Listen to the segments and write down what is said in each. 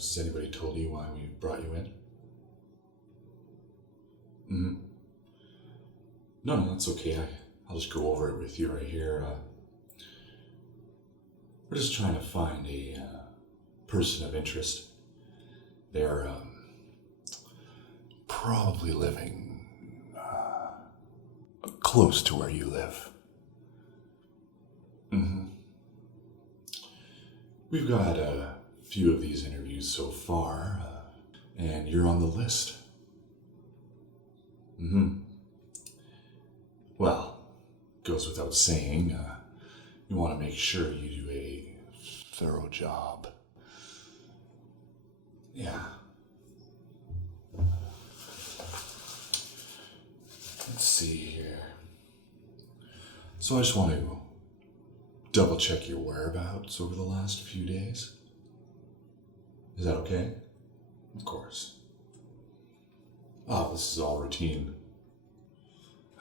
Has anybody told you why we brought you in? Mm-hmm. No, that's okay. I'll just go over it with you right here. We're just trying to find a person of interest. They're probably living close to where you live. Mm-hmm. We've got a few of these interviews so far, and you're on the list. Mm-hmm. Well, goes without saying, you want to make sure you do a thorough job. Yeah. Let's see here. So I just want to double check your whereabouts over the last few days. Is that okay? Of course. Oh, this is all routine.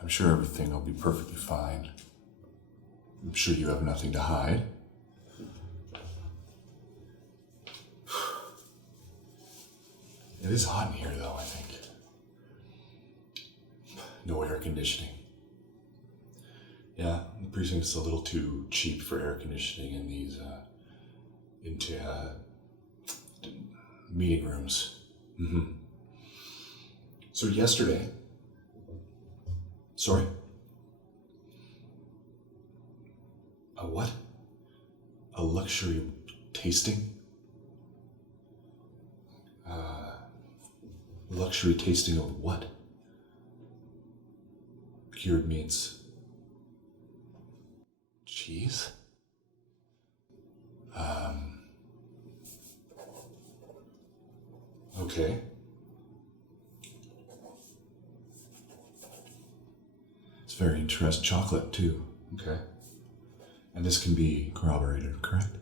I'm sure everything will be perfectly fine. I'm sure you have nothing to hide. It is hot in here, though, I think. No air conditioning. Yeah, the precinct's a little too cheap for air conditioning in these, meeting rooms. Mm-hmm. So yesterday... Sorry? A what? A luxury tasting? Luxury tasting of what? Cured meats. Cheese? Okay. It's very interesting. Chocolate, too. Okay. And this can be corroborated, correct?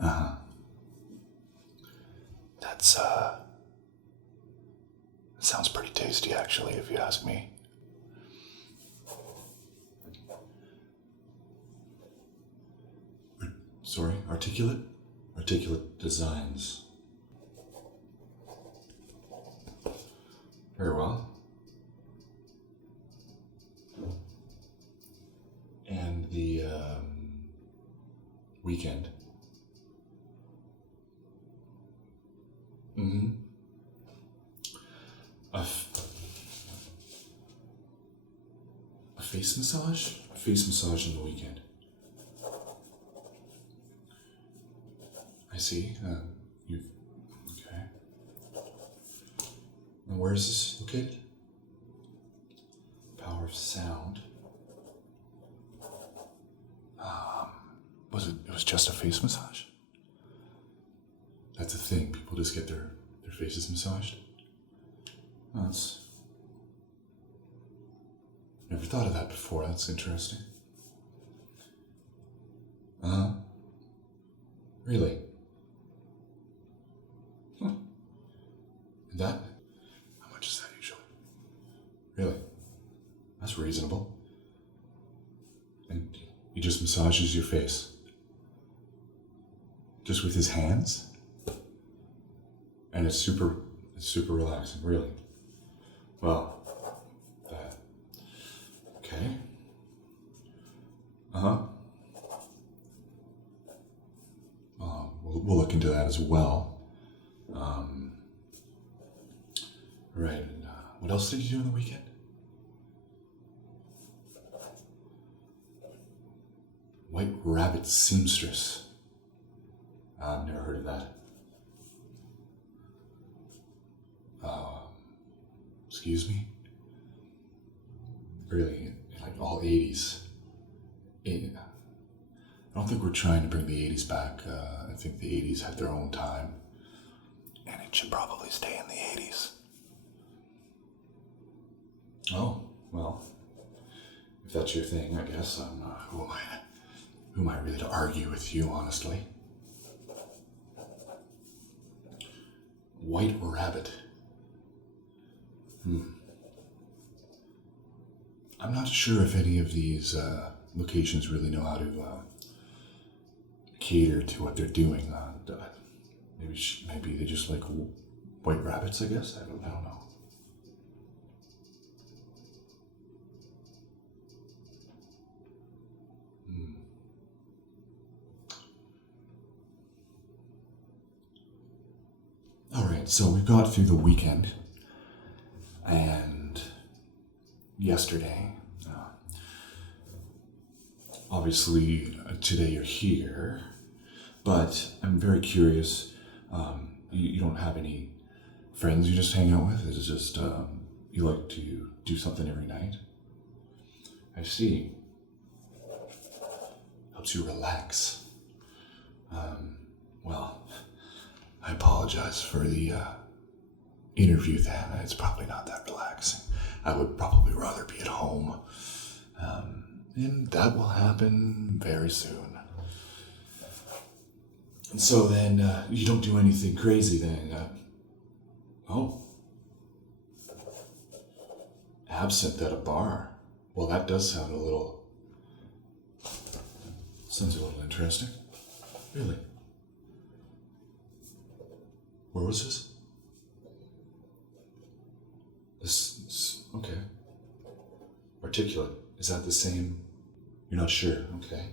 Uh-huh. That's, sounds pretty tasty, actually, if you ask me. Sorry, articulate? Articulate designs. Very well. And the, weekend. Mm-hmm. A face massage? A face massage on the weekend. I see. Okay. And where is this located? Power of sound. It was just a face massage? That's a thing. People just get their faces massaged? Oh, that's... Never thought of that before. That's interesting. Uh-huh. Really? Huh. And that? How much is that usually? Really? That's reasonable. And he just massages your face? Just with his hands? And it's super relaxing, really. Well, okay. Uh-huh. We'll look into that as well. Right, and what else did you do on the weekend? White Rabbit Seamstress. I've never heard of that. Excuse me? Really, like all 80s. I don't think we're trying to bring the 80s back. I think the 80s had their own time. And it should probably stay in the 80s. Oh, well, if that's your thing, I guess. Who am I really to argue with you, honestly? White Rabbit. I'm not sure if any of these locations really know how to cater to what they're doing. Maybe they just like white rabbits, I guess. I don't know. All right, so we've got through the weekend and yesterday. Obviously, today you're here, but I'm very curious. You don't have any friends you just hang out with? Is it just you like to do something every night? I see. Helps you relax. Well, I apologize for the interview then. It's probably not that relaxing. I would probably rather be at home. And that will happen very soon. And so then, you don't do anything crazy then? Oh. Absinthe at a bar. Well, that does sound sounds a little interesting. Really? Where was this? Okay. Articulate. Is that the same? You're not sure, okay.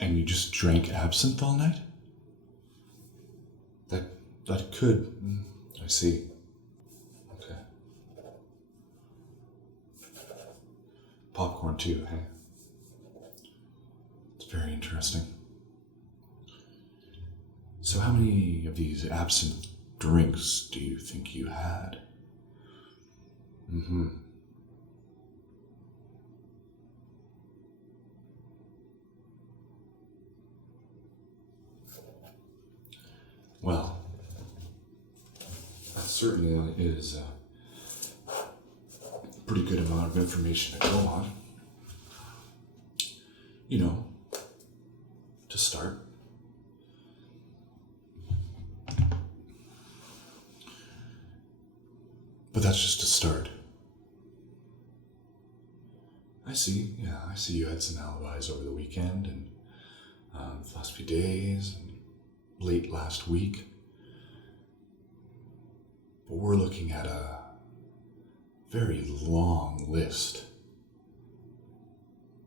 And you just drank absinthe all night? That could. I see. Okay. Popcorn too, hey? It's very interesting. So how many of these absinthe drinks do you think you had? Mm-hmm. Well, that certainly is a pretty good amount of information to go on. You know, to start. But that's just a start. I see you had some alibis over the weekend and the last few days and late last week. But we're looking at a very long list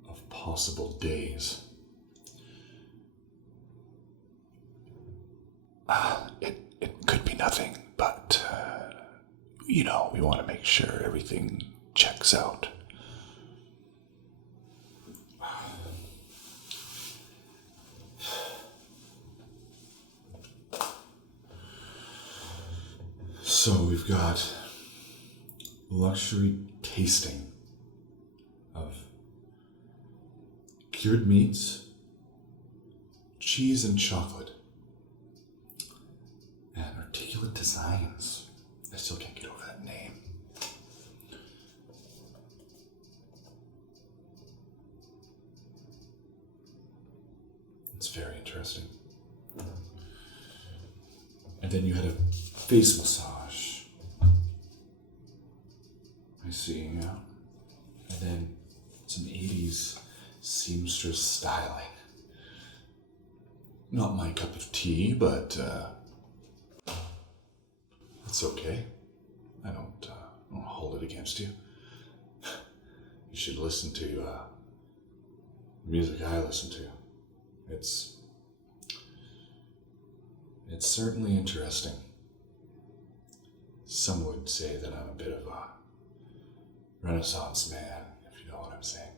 of possible days. It could be nothing, but, we want to make sure everything checks out. So we've got luxury tasting of cured meats, cheese and chocolate, and articulate designs. I still can't get over that name. It's very interesting. And then you had a face massage. I see, yeah. And then some 80s seamstress styling. Not my cup of tea, but it's okay. I don't hold it against you. You should listen to music I listen to. It's certainly interesting. Some would say that I'm a bit of a Renaissance man, if you know what I'm saying.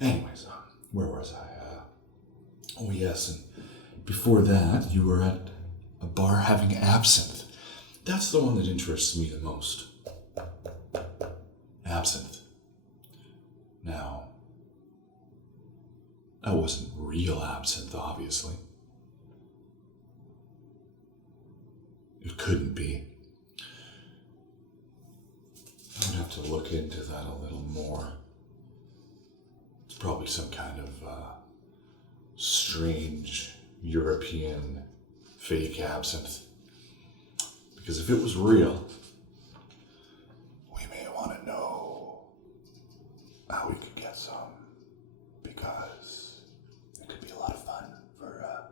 Anyways, where was I? Oh yes, and before that, you were at a bar having absinthe. That's the one that interests me the most. Absinthe. Now, that wasn't real absinthe, obviously. It couldn't be. I would have to look into that a little more. It's probably some kind of strange European fake absinthe. Because if it was real, we may want to know how we could get some. Because it could be a lot of fun for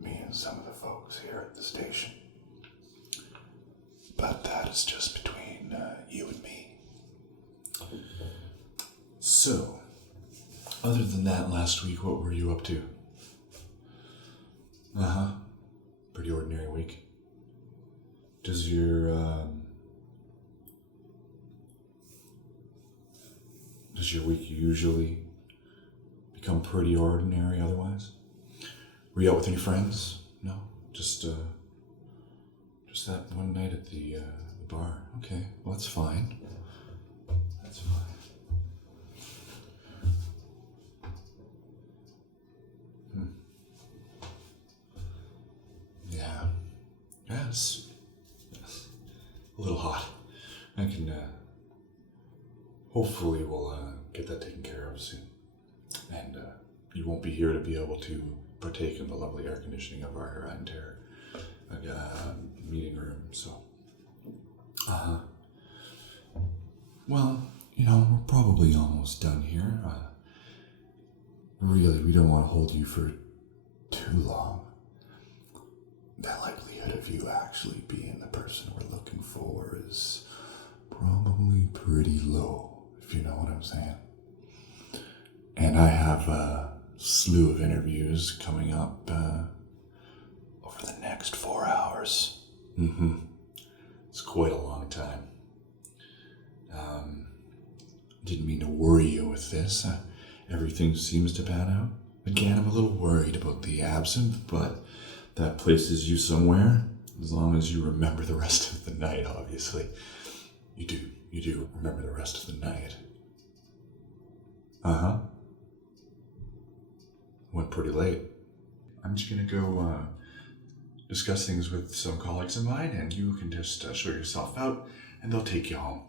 me and here at the station. But that is just between you and me. So, other than that, last week, what were you up to? Pretty ordinary week. Does your week usually become pretty ordinary otherwise? Were you out with any friends? No? Just that one night at the bar. Okay, well that's fine. That's fine. Yeah. Yes. A little hot. I can, hopefully we'll get that taken care of soon. And you won't be here to be able to partake in the lovely air conditioning of our entire meeting room, so. Well, we're probably almost done here. Really, we don't want to hold you for too long. The likelihood of you actually being the person we're looking for is probably pretty low, if you know what I'm saying. And I have a slew of interviews coming up over the next 4 hours. It's quite a long time. Didn't mean to worry you with this. Everything seems to pan out. Again, I'm a little worried about the absinthe, but that places you somewhere, as long as you remember the rest of the night, obviously. You do remember the rest of the night. Went pretty late. I'm just gonna go discuss things with some colleagues of mine, and you can just show yourself out, and they'll take you home.